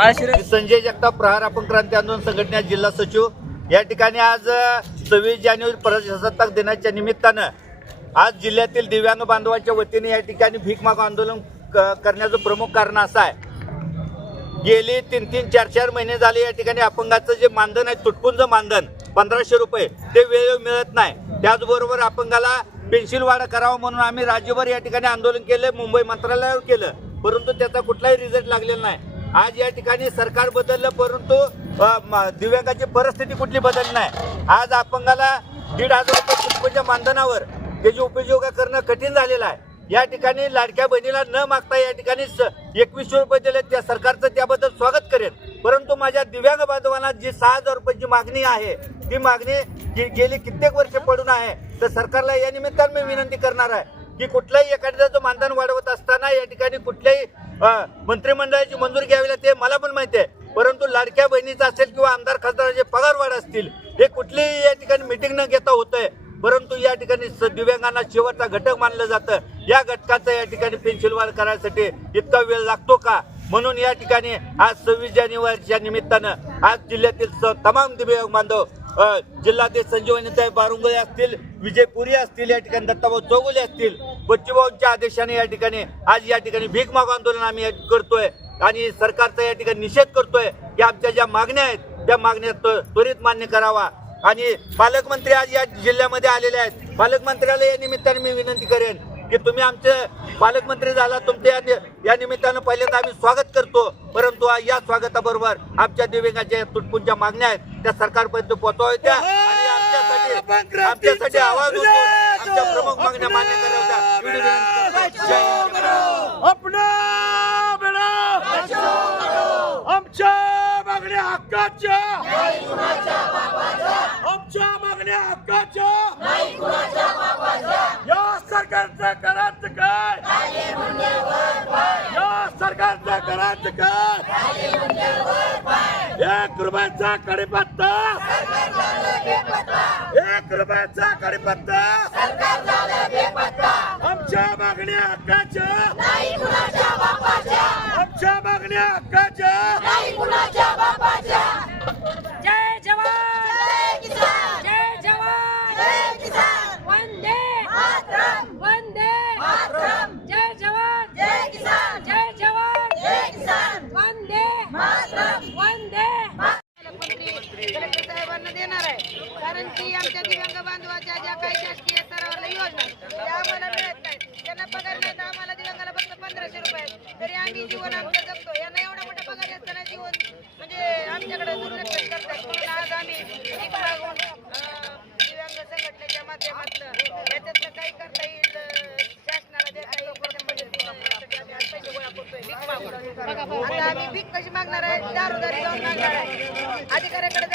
मी संजय जगताप प्रहार आपण क्रांती आंदोलन संघटना जिल्हा सचिव. या ठिकाणी आज सव्वीस जानेवारी प्रजासत्ताक दिनाच्या निमित्तानं आज जिल्ह्यातील दिव्यांग बांधवांच्या वतीने या ठिकाणी भीक मागो आंदोलन क- करण्याचं प्रमुख कारण असं आहे. गेली तीन तीन चार चार महिने झाले या ठिकाणी अपंगाचं जे मानधन आहे तुटपुंज मानधन पंधराशे रुपये ते वेळेवर मिळत नाही. त्याचबरोबर अपंगाला पेन्शिल वाढ करावा म्हणून आम्ही राज्यभर या ठिकाणी आंदोलन केलं मुंबई मंत्रालयावर केलं. परंतु त्याचा कुठलाही रिझल्ट लागलेला नाही. आज या ठिकाणी सरकार बदललं परंतु दिव्यांगाची परिस्थिती कुठली बदलली नाही. आज अपंगाला दीड हजार रुपये कुटुंबाच्या मानधनावर त्याची उपयोग करणं कठीण झालेलं आहे. या ठिकाणी लाडक्या बहिणीला न मागता या ठिकाणी एकवीसशे रुपये दिले त्या सरकारचं त्याबद्दल स्वागत करेन. परंतु माझ्या दिव्यांग बांधवांना जी सहा हजार रुपयाची मागणी आहे ती मागणी गेली कित्येक वर्ष पडून आहे. तर सरकारला या निमित्तानं मी विनंती करणार आहे की कुठल्याही एखाद्याचं मानधन वाढवत असताना या ठिकाणी कुठल्याही मंत्रिमंडळाची मंजुरी घ्यावी लागते मला पण माहिती आहे. परंतु लाडक्या बहिणीचा असेल किंवा आमदार खासदाराचे पगार वाढ असतील हे कुठलीही या ठिकाणी मिटिंग न घेता आहे परंतु या ठिकाणी स- दिव्यांगांना शेवटचा घटक मानलं जातं. या घटकाचं या ठिकाणी पेन्शिल वाढ करायसाठी इतका वेळ लागतो का? म्हणून या ठिकाणी आज सव्वीस जानेवारीच्या निमित्तानं आज जिल्ह्यातील स- तमाम दिव्यांग बांधव अ, जिल्हाध्यक्ष संजीवनीताई बारुंगळे असतील विजय पुरी असतील या ठिकाणी दत्ताभाऊ चौगुले असतील बच्चूभाऊंच्या आदेशाने या ठिकाणी आज या ठिकाणी भीक मागो आंदोलन आम्ही करतोय आणि सरकारचा या ठिकाणी निषेध करतोय. की आमच्या ज्या मागण्या आहेत त्या मागण्या त्व- त्वरित मान्य करावा. आणि पालकमंत्री आज या जिल्ह्यामध्ये आलेले आहेत. पालकमंत्र्याला या निमित्ताने मी विनंती करेन की तुम्ही आमचे पालकमंत्री झाला तुमच्या या निमित्तानं पहिल्यांदा आम्ही स्वागत करतो. परंतु या स्वागताबरोबर आमच्या दिव्यांगाच्या तुटपुंच्या मागण्या आहेत त्या सरकारपर्यंत पोहोचवायच्या आणि आमच्यासाठी आमच्यासाठी आवाज उठवून आमच्या प्रमुख मागण्या मान्य कराव्या आमच्या मागण्या हक्काच्या. आमच्या मागण्या हक्काच्या. या सरकारचं करायचं काय? या सरकारचं करायचं काय? एक रुपयाचा कडेपत्ता एक रुपयाचा कडीपत्ता आमच्या मागण्या हक्काच्या. आमच्या मागण्या हक्काच्या. जय जवान. जय किसान. जय जवान. जय किसान. वंदे. मातरम. वंदे. मातरम. जय जवान. जय किसान. जय जवान. जय किसान. वंदे. मातरम. वंदे. कलेक्टर साहेबांना देणार आहे. कारण की आमच्या दिव्यांग बांधवाच्या ज्या काही शासकीय योजना त्या आम्हाला मिळत नाहीत त्यांना पगार नाही तर आम्हाला दिव्यांगाला फक्त पंधराशे रुपये तरी आम्ही जीवन आमचं जगतो यांना एवढा मोठा पगार असताना जीवन म्हणजे आमच्याकडे दुर्लक्ष करतात म्हणून आज आम्ही भीक मागून दिव्यांग संघटनेच्या माध्यमातून याच्यातलं काही करता येईल शासनाला देता येईल पैसे गोळा करतोय भीक मागून आता आम्ही भीक कशी मागणार आहे? दारोदारी जाऊन मागणार आहे. अधिकाऱ्याकडे